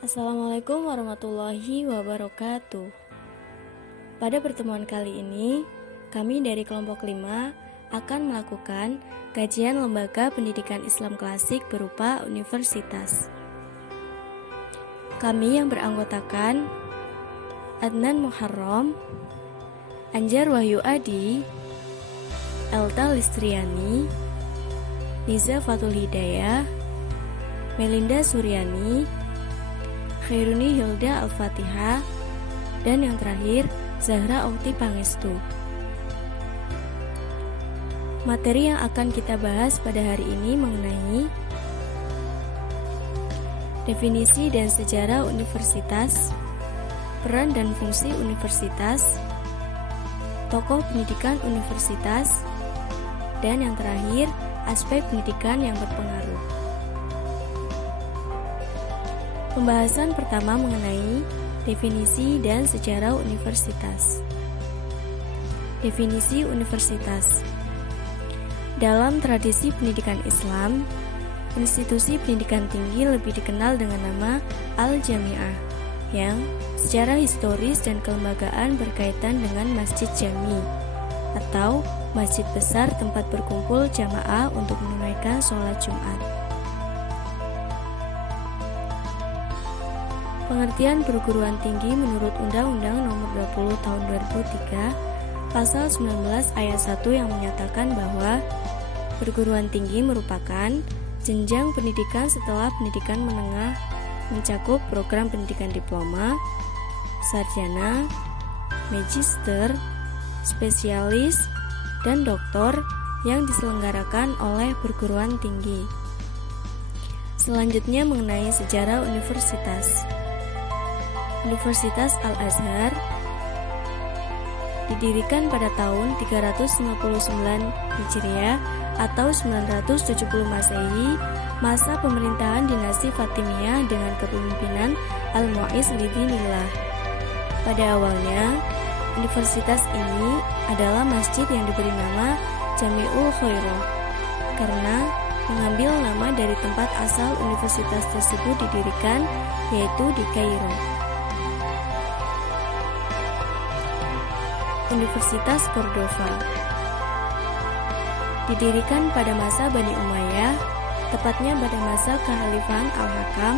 Assalamualaikum warahmatullahi wabarakatuh. Pada pertemuan kali ini, kami dari kelompok 5 akan melakukan kajian lembaga pendidikan Islam klasik berupa universitas. Kami yang beranggotakan Adnan Muharram, Anjar Wahyu Adi, Elta Listriani, Niza Fatul Hidayah, Melinda Suryani, Khairuni Hilda Al-Fatihah, dan yang terakhir Zahra Okti Pangestu. Materi yang akan kita bahas pada hari ini mengenai definisi dan sejarah universitas, peran dan fungsi universitas, tokoh pendidikan universitas, dan yang terakhir aspek pendidikan yang berpengaruh. Pembahasan pertama mengenai definisi dan sejarah universitas. Definisi universitas. Dalam tradisi pendidikan Islam, institusi pendidikan tinggi lebih dikenal dengan nama Al-Jami'ah, yang secara historis dan kelembagaan berkaitan dengan Masjid Jami, atau masjid besar tempat berkumpul jamaah untuk menunaikan sholat Jumat. Pengertian perguruan tinggi menurut Undang-Undang Nomor 20 Tahun 2003, Pasal 19 Ayat 1 yang menyatakan bahwa perguruan tinggi merupakan jenjang pendidikan setelah pendidikan menengah mencakup program pendidikan diploma, sarjana, magister, spesialis, dan doktor yang diselenggarakan oleh perguruan tinggi. Selanjutnya mengenai sejarah universitas. Universitas Al-Azhar didirikan pada tahun 359 Hijriah atau 970 Masehi, masa pemerintahan dinasti Fatimiyah dengan kepemimpinan Al-Mu'izz Lidinillah. Pada awalnya, universitas ini adalah masjid yang diberi nama Jami'ul Khairah karena mengambil nama dari tempat asal universitas tersebut didirikan, yaitu di Kairo. Universitas Cordova didirikan pada masa Bani Umayyah, tepatnya pada masa Kekhalifahan Al-Hakam.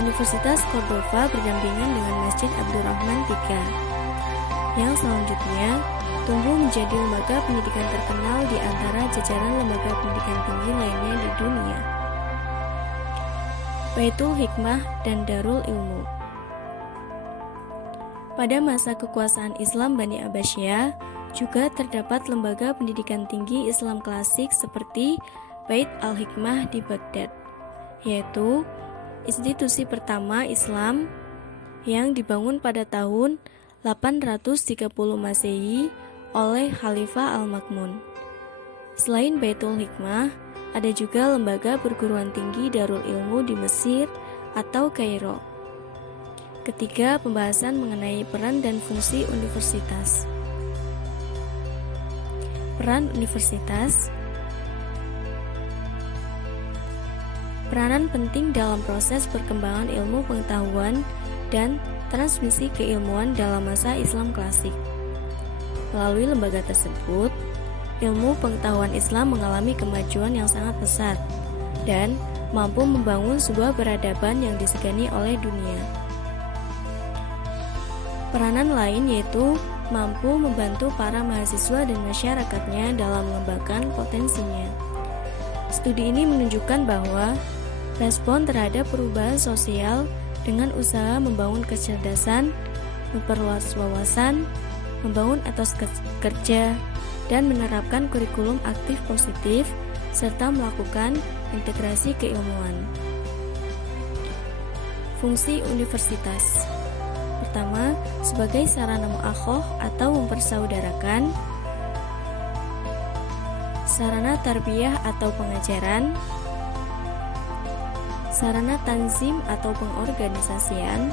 Universitas Cordova berdampingan dengan Masjid Abdurrahman III, yang selanjutnya tumbuh menjadi lembaga pendidikan terkenal di antara jajaran lembaga pendidikan tinggi lainnya di dunia. Baitul Hikmah dan Darul Ilmu. Pada masa kekuasaan Islam Bani Abbasiyah, juga terdapat lembaga pendidikan tinggi Islam klasik seperti Bait Al-Hikmah di Baghdad, yaitu institusi pertama Islam yang dibangun pada tahun 830 Masehi oleh Khalifah Al-Ma'mun. Selain Baitul Hikmah, ada juga lembaga perguruan tinggi Darul Ilmu di Mesir atau Kairo. Ketiga, pembahasan mengenai peran dan fungsi universitas. Peran universitas. Peranan penting dalam proses perkembangan ilmu pengetahuan dan transmisi keilmuan dalam masa Islam klasik. Melalui lembaga tersebut, ilmu pengetahuan Islam mengalami kemajuan yang sangat pesat dan mampu membangun sebuah peradaban yang disegani oleh dunia. Peranan lain yaitu mampu membantu para mahasiswa dan masyarakatnya dalam mengembangkan potensinya. Studi ini menunjukkan bahwa respon terhadap perubahan sosial dengan usaha membangun kecerdasan, memperluas wawasan, membangun etos kerja, dan menerapkan kurikulum aktif positif, serta melakukan integrasi keilmuan. Fungsi universitas. Pertama, sebagai sarana mu'akhoh atau mempersaudarakan, sarana tarbiyah atau pengajaran, sarana tanzim atau pengorganisasian,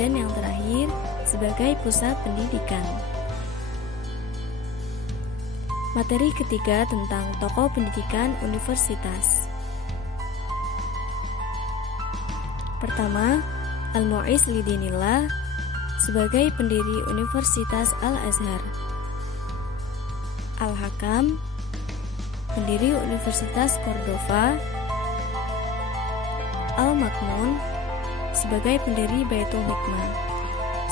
dan yang terakhir, sebagai pusat pendidikan. Materi ketiga tentang tokoh pendidikan universitas. Pertama, Al-Mu'izz Lidinillah sebagai pendiri Universitas Al-Azhar. Al-Hakam, pendiri Universitas Cordova. Al-Makmun sebagai pendiri Baitul Hikmah.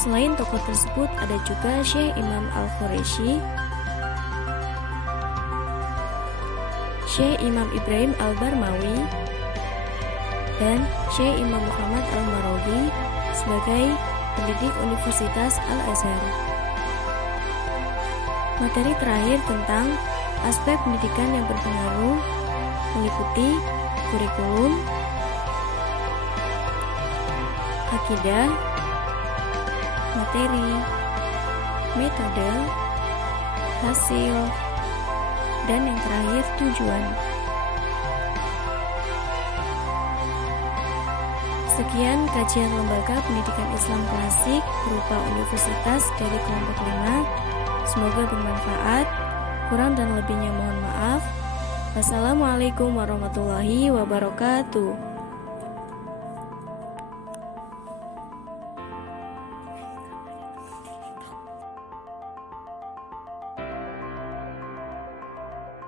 Selain tokoh tersebut ada juga Syekh Imam Al-Quraisy, Syekh Imam Ibrahim Al-Barmawi, dan Syekh Imam Muhammad Al-Maraghi sebagai pendidik Universitas Al-Azhar. Materi terakhir tentang aspek pendidikan yang berpengaruh meliputi kurikulum, akidah, materi, metode, hasil, dan yang terakhir tujuan. Sekian kajian Lembaga Pendidikan Islam Klasik berupa universitas dari kelompok 5. Semoga bermanfaat. Kurang dan lebihnya mohon maaf. Wassalamualaikum warahmatullahi wabarakatuh.